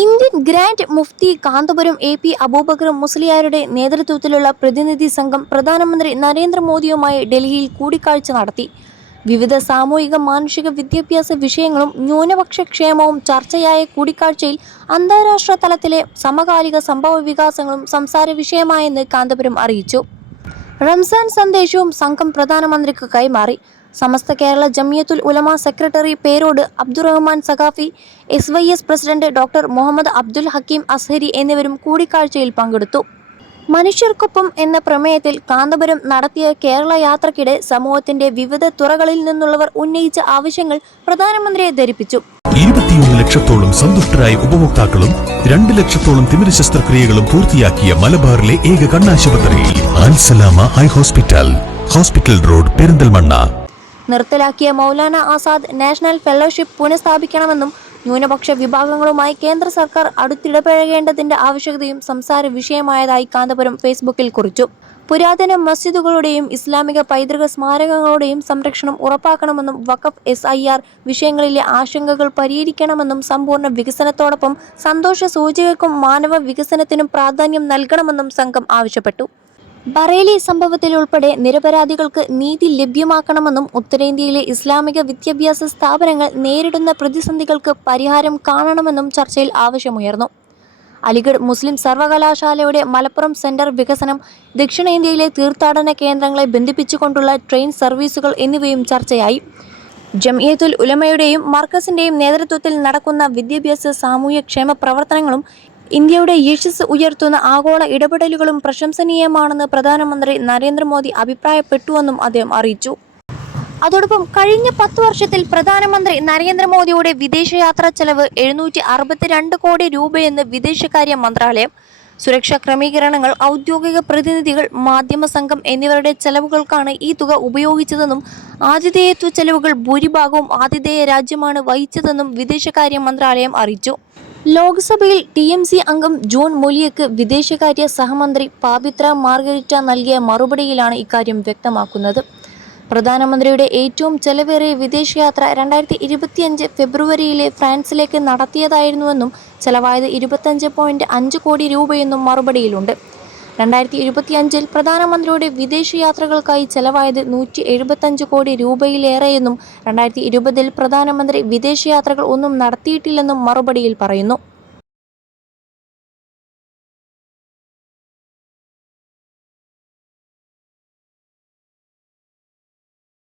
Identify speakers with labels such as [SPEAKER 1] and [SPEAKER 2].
[SPEAKER 1] Indian grand മുഫ്തി Kanthapuram A P Abubakar മുസ്ലിയാരുടെ നേതൃത്വത്തിലുള്ള പ്രതിനിധി സംഘം പ്രധാനമന്ത്രി നരേന്ദ്രമോദിയുമായി ഡൽഹിയിൽ കൂടിക്കാഴ്ച നടത്തി. വിവിധ സാമൂഹിക മാനുഷിക വിദ്യാഭ്യാസ വിഷയങ്ങളും ന്യൂനപക്ഷ ക്ഷേമവും ചർച്ചയായ കൂടിക്കാഴ്ചയിൽ അന്താരാഷ്ട്ര തലത്തിലെ സമകാലിക സംഭവ വികാസങ്ങളും സംസാര വിഷയമായെന്ന് കാന്തപുരം അറിയിച്ചു. റംസാൻ സന്ദേശവും സംഘം പ്രധാനമന്ത്രിക്ക് കൈമാറി. Samastha Kerala Jamiyyathul Ulama secretary Perod Abdurahman Saqafi S Y S president doctor Muhammad Abdul Hakeem Azhari എന്നിവരും കൂടിക്കാഴ്ചയിൽ പങ്കെടുത്തു. മനുഷ്യർക്കൊപ്പം എന്ന പ്രമേയത്തിൽ കാന്തപുരം നടത്തിയ കേരള യാത്രക്കിടെ സമൂഹത്തിന്റെ വിവിധ തുറകളിൽ നിന്നുള്ളവർ ഉന്നയിച്ച ആവശ്യങ്ങൾ പ്രധാനമന്ത്രിയെ ധരിപ്പിച്ചു.
[SPEAKER 2] ഇരുപത്തിയൊന്ന് ലക്ഷത്തോളം സന്തുഷ്ടരായ ഉപഭോക്താക്കളും രണ്ട് ലക്ഷത്തോളം തിമിര ശസ്ത്രക്രിയകളും പൂർത്തിയാക്കിയ മലബാറിലെ ഏക കണ്ണാശുപത്രി eye hospital. Hospital road Perinthalmanna.
[SPEAKER 1] നിർത്തലാക്കിയ Maulana Azad national fellowship പുനഃസ്ഥാപിക്കണമെന്നും ന്യൂനപക്ഷ വിഭാഗങ്ങളുമായി കേന്ദ്ര സർക്കാർ അടുത്തിടപഴകേണ്ടതിന്റെ ആവശ്യകതയും സംസാര വിഷയമായതായി കാന്തപുരം ഫേസ്ബുക്കിൽ കുറിച്ചു. പുരാതന മസ്ജിദുകളുടെയും ഇസ്ലാമിക പൈതൃക സ്മാരകങ്ങളുടെയും സംരക്ഷണം ഉറപ്പാക്കണമെന്നും വഖഫ് എസ് ഐ ആർ വിഷയങ്ങളിലെ ആശങ്കകൾ പരിഹരിക്കണമെന്നും സമ്പൂർണ വികസനത്തോടൊപ്പം സന്തോഷ സൂചികക്കും മാനവ വികസനത്തിനും പ്രാധാന്യം നൽകണമെന്നും സംഘം ആവശ്യപ്പെട്ടു. ബറേലി സംഭവത്തിൽ ഉൾപ്പെടെ നിരപരാധികൾക്ക് നീതി ലഭ്യമാക്കണമെന്നും ഉത്തരേന്ത്യയിലെ ഇസ്ലാമിക വിദ്യാഭ്യാസ സ്ഥാപനങ്ങൾ നേരിടുന്ന പ്രതിസന്ധികൾക്ക് പരിഹാരം കാണണമെന്നും ചർച്ചയിൽ ആവശ്യമുയർന്നു. അലിഗഡ് മുസ്ലിം സർവകലാശാലയുടെ മലപ്പുറം സെന്റർ വികസനം ദക്ഷിണേന്ത്യയിലെ തീർത്ഥാടന കേന്ദ്രങ്ങളെ ബന്ധിപ്പിച്ചുകൊണ്ടുള്ള ട്രെയിൻ സർവീസുകൾ എന്നിവയും ചർച്ചയായി. ജമിയത്തുൽ ഉലമയുടെയും മർക്കസിന്റെയും നേതൃത്വത്തിൽ നടക്കുന്ന വിദ്യാഭ്യാസ സാമൂഹ്യക്ഷേമ പ്രവർത്തനങ്ങളും ഇന്ത്യയുടെ യശസ് ഉയർത്തുന്ന ആഗോള ഇടപെടലുകളും പ്രശംസനീയമാണെന്ന് പ്രധാനമന്ത്രി നരേന്ദ്രമോദി അഭിപ്രായപ്പെട്ടുവെന്നും അദ്ദേഹം അറിയിച്ചു. അതോടൊപ്പം കഴിഞ്ഞ പത്ത് വർഷത്തിൽ പ്രധാനമന്ത്രി നരേന്ദ്രമോദിയുടെ വിദേശയാത്രാ ചെലവ് എഴുന്നൂറ്റി അറുപത്തിരണ്ട് കോടി രൂപയെന്ന് വിദേശകാര്യ മന്ത്രാലയം സുരക്ഷാ ക്രമീകരണങ്ങൾ ഔദ്യോഗിക പ്രതിനിധികൾ മാധ്യമ സംഘം എന്നിവരുടെ ചെലവുകൾക്കാണ് ഈ തുക ഉപയോഗിച്ചതെന്നും ആതിഥേയത്വ ചെലവുകൾ ഭൂരിഭാഗവും ആതിഥേയ രാജ്യമാണ് വഹിച്ചതെന്നും വിദേശകാര്യ മന്ത്രാലയം അറിയിച്ചു. ലോക്സഭയിൽ ടി എം സി അംഗം ജോൺ മൊലിയക്ക് വിദേശകാര്യ സഹമന്ത്രി പാബിത്ര മാർഗരിറ്റ നൽകിയ മറുപടിയിലാണ് ഇക്കാര്യം വ്യക്തമാക്കുന്നത്. പ്രധാനമന്ത്രിയുടെ ഏറ്റവും ചെലവേറിയ വിദേശയാത്ര രണ്ടായിരത്തി ഇരുപത്തിയഞ്ച് ഫെബ്രുവരിയിലെ ഫ്രാൻസിലേക്ക് നടത്തിയതായിരുന്നുവെന്നും ചെലവായത് ഇരുപത്തഞ്ച് പോയിന്റ് അഞ്ച് കോടി രൂപയെന്നും മറുപടിയിലുണ്ട്. രണ്ടായിരത്തി ഇരുപത്തിയഞ്ചിൽ പ്രധാനമന്ത്രിയുടെ വിദേശയാത്രകൾക്കായി ചെലവായത് നൂറ്റി എഴുപത്തഞ്ച് കോടി രൂപയിലേറെയെന്നും രണ്ടായിരത്തി ഇരുപതിൽ പ്രധാനമന്ത്രി വിദേശയാത്രകൾ ഒന്നും നടത്തിയിട്ടില്ലെന്നും മറുപടിയിൽ പറയുന്നു.